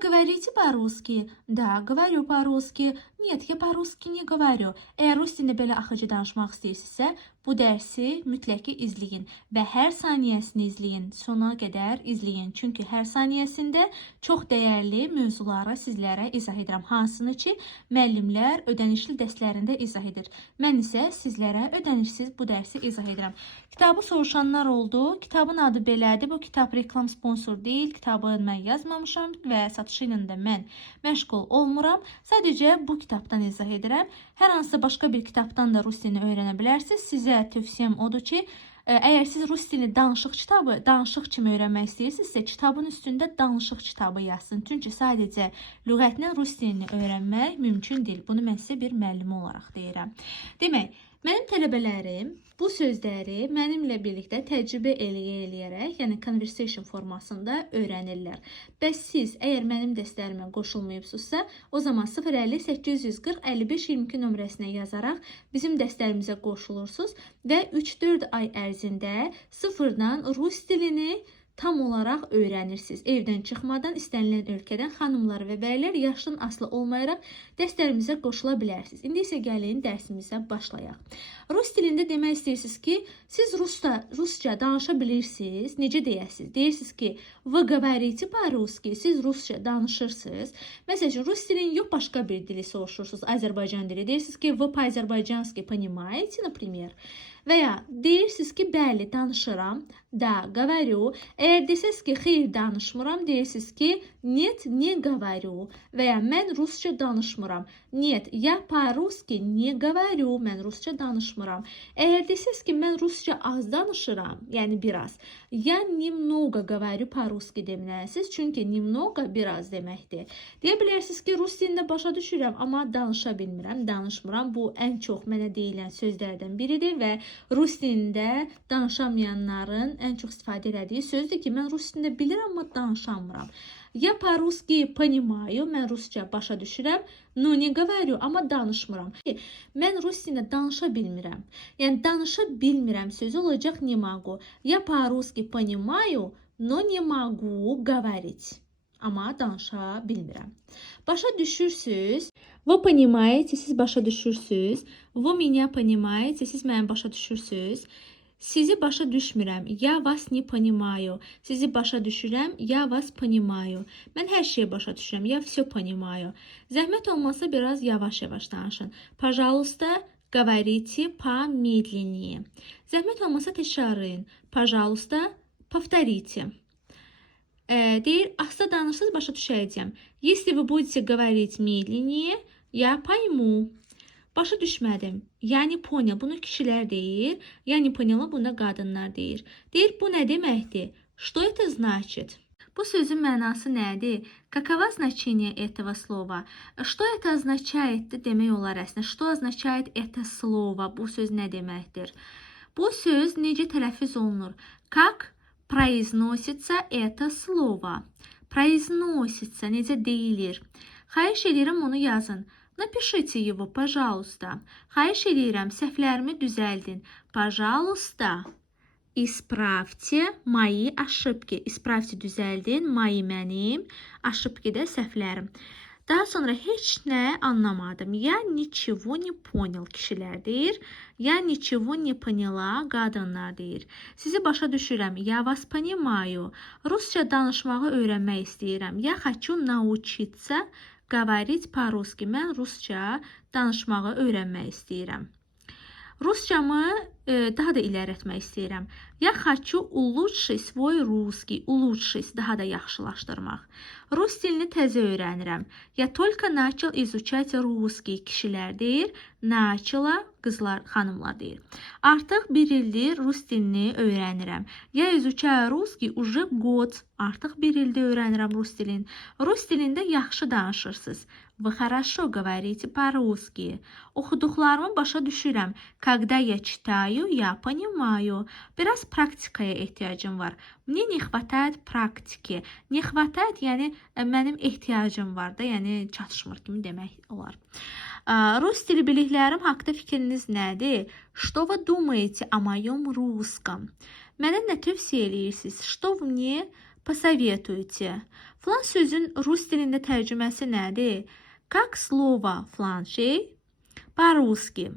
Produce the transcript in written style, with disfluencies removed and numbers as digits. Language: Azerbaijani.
говорите по-русски? Да, говорю по-русски. Нет, я по-русски не говорю. Eğer rus dilində belə axıcı danışmaq istəyirsinizsə, bu dərsi mütləq ki izləyin və hər saniyəsini izləyin, sona qədər izləyin. Çünki hər saniyəsində çox dəyərli mövzuları sizlərə izah edirəm. Hansını ki, müəllimlər ödənişli dərslərində izah edir. Mən isə sizlərə ödənişsiz bu dərsi izah edirəm. Kitabı soruşanlar oldu. Kitabın adı belədir. Bu kitab reklam sponsor deyil. Kitabı mən yazmamışam və satışı ilə də mən məşğul olmuram. Sadəcə bu kitabdan izah edirəm. Hər hansısa başqa bir kitabdan da rus dilini öyrənə bilərsiniz. Sizə tövsiyəm odur ki, əgər siz rus dilini danışıq kitabı, danışıq kimi öyrənmək istəyirsinizsə, kitabın üstündə danışıq kitabı yazsın. Çünki sadəcə lüğətlə rus dilini öyrənmək mümkün deyil. Bunu mən sizə bir müəllim olaraq deyirəm. Demək, mənim tələbələrim bu sözləri mənimlə birlikdə təcrübə eləyərək, yəni conversation formasında öyrənirlər. Bəs siz əgər mənim dərslərimə qoşulmayıbsınızsa, o zaman 050 840 55 22 nömrəsinə yazaraq bizim dərslərimizə qoşulursunuz və 3-4 ay ərzində sıfırdan rus dilini tam olaraq öyrənirsiniz. Evdən çıxmadan istənilən ölkədən xanımlar və bəylər yaşdan asılı olmayaraq dərslərimizə qoşula bilərsiniz. İndi isə gəlin dərsimizə başlayaq. Rus dilində demək istəyirsiniz ki, siz rusca danışa bilirsiniz. Necə deyəsiniz? Deyirsiniz ki, вы говорите по-русски, siz rusca danışırsınız. Məsələn, rus dilini yox, başqa bir dili soruşursunuz. Azərbaycan dili. Deyirsiniz ki, вы по-азербайджански понимаете, например. Və ya deyirsiniz ki, bəli, danışıram, da, говорю. Əgər desəz ki, xeyr, danışmıram, deyirsiniz ki, нет, не говорю. Və ya mən rusca danışmıram. Нет, я по-русски не говорю. Mən rusca danışmıram. Əgər desəz ki, mən rusca az danışıram, yəni biraz. Я немного говорю по-русски deməlisiz. Çünki немного biraz deməkdir. Deyə bilərsiniz ki, rus dilində başa düşürəm, amma danışa bilmirəm, danışmıram. Bu ən çox mənə deyilən sözlərdən biridir və rus dilində danışamayanların ən çox istifadə elədiyi sözdür ki, mən rus dilində bilirəm, amma danışamıram. Я по-русски понимаю, mən rusca başa düşürəm, но не говорю, amma danışmıram. Mən rus dilində danışa bilmirəm. Yəni danışa bilmirəm sözü olacaq не могу. Я по-русски понимаю, но не могу говорить. Amma danışa bilmirəm. Başa düşürsüz. Вы понимаете, siz başa düşürsüz. Вы меня понимаете, siz məni başa düşürsüz. Sizi başa düşmürəm. Я вас не понимаю. Sizi başa düşürəm. Я вас понимаю. Mən hər şeyi başa düşürəm. Я все понимаю. Zəhmət olmasa biraz yavaş-yavaş danışın. Пожалуйста, говорите помедленнее. Zəhmət olmasa təkrarlayın. Пожалуйста, повторите. Deyir, asta danışsız başa düşəcəm. Если вы будете говорить медленнее, я pойму. Başa düşmədim. Yəni poнял. Bunu kişilər deyir. Yəni poняла bunu qadınlar deyir. Deyir, bu nə deməkdir? Что это значит? Bu sözün mənası nədir? Какова значение этого слова? Что это означает demək olar əslində. Что означает это слово? Bu söz nə deməkdir? Bu söz necə tələffüz olunur? Как произносится это слово? Произносится necə deyilir? Xahiş edirəm onu yazın. Напишите его, пожалуйста. Xahiş edirəm, səhvlərimi düzəldin. Пожалуйста. Исправьте мои ошибки. Исправьте, düzəldin. Мои mənim. Ошибки də səhvlərim. Daha sonra heç nə anlamadım. Я ничего не понял kişilər deyir. Я ничего не поняла qadınlar deyir. Sizi başa düşürəm. Я вас понимаю. Rusca danışmağı öyrənmək istəyirəm. Я хочу научиться говорить по-русски. Mən rusca danışmağı öyrənmək istəyirəm. Ruscamı daha da ilerletmək istəyirəm. Я хочу улучшить свой русский. Улучшить, daha da yaxşılaşdırmaq. Rus dilini təzə öyrənirəm. Я только начал изучать русский. Kişilər deyir. Начала, qızlar, xanımlar deyir. Artıq bir ildir rus dilini öyrənirəm. Я изучаю русский уже год. Artıq bir ildir öyrənirəm rus dilini. Rus dilində yaxşı danışırsınız. Вы хорошо говорите по-русски. Oxuduqlarımı başa düşürəm. Когда я читаю, я понимаю. Biraz praktikaya ehtiyacım var. Мне не хватает практики. Не хватает, yəni mənim ehtiyacım var da, yəni çatışmır kimi demək olar. Rus dili biliklərim haqqında fikriniz nədir? Что вы думаете о моем русском? Mənə nə tövsiyə edirsiniz? Что вы мне посоветуете? Filan sözün rus dilində tərcüməsi nədir? Как слово filan şey по-русски?